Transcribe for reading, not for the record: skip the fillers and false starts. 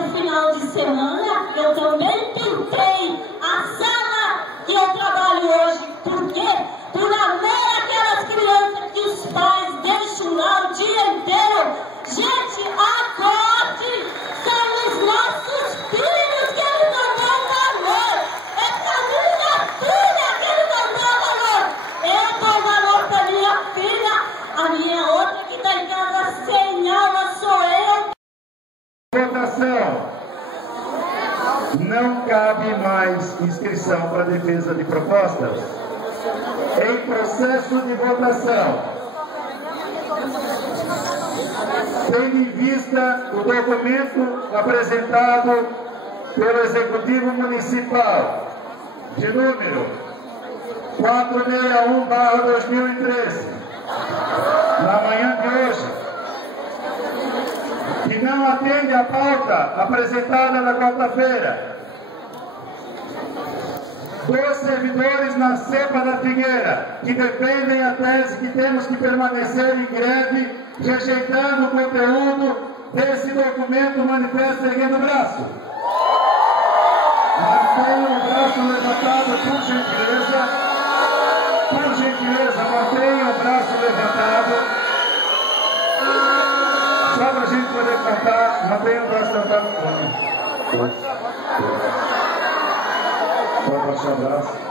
no final de semana, eu também pintei a sala que eu trabalho hoje. Por quê? Por amor àquelas crianças que os pais deixam lá o dia inteiro. Gente, acorde! São os nossos filhos que eles não dão valor. É pra minha filha que eles não dão valor. Eu dou valor pra minha filha. A minha outra que está em casa sem aula sou eu. Votação. Não cabe mais inscrição para defesa de propostas. Em processo de votação, tendo em vista o documento apresentado pelo Executivo Municipal, de número 461/2013, na manhã de hoje, que não atende à pauta apresentada na quarta-feira, dos servidores na cepa da Figueira, que defendem a tese que temos que permanecer em greve, rejeitando o conteúdo desse documento manifesto erguendo o braço. Mantenha o braço levantado, por gentileza. Por gentileza, mantenha o braço levantado. Só para a gente poder contar, mantenha o braço levantado. Pode baixar o braço.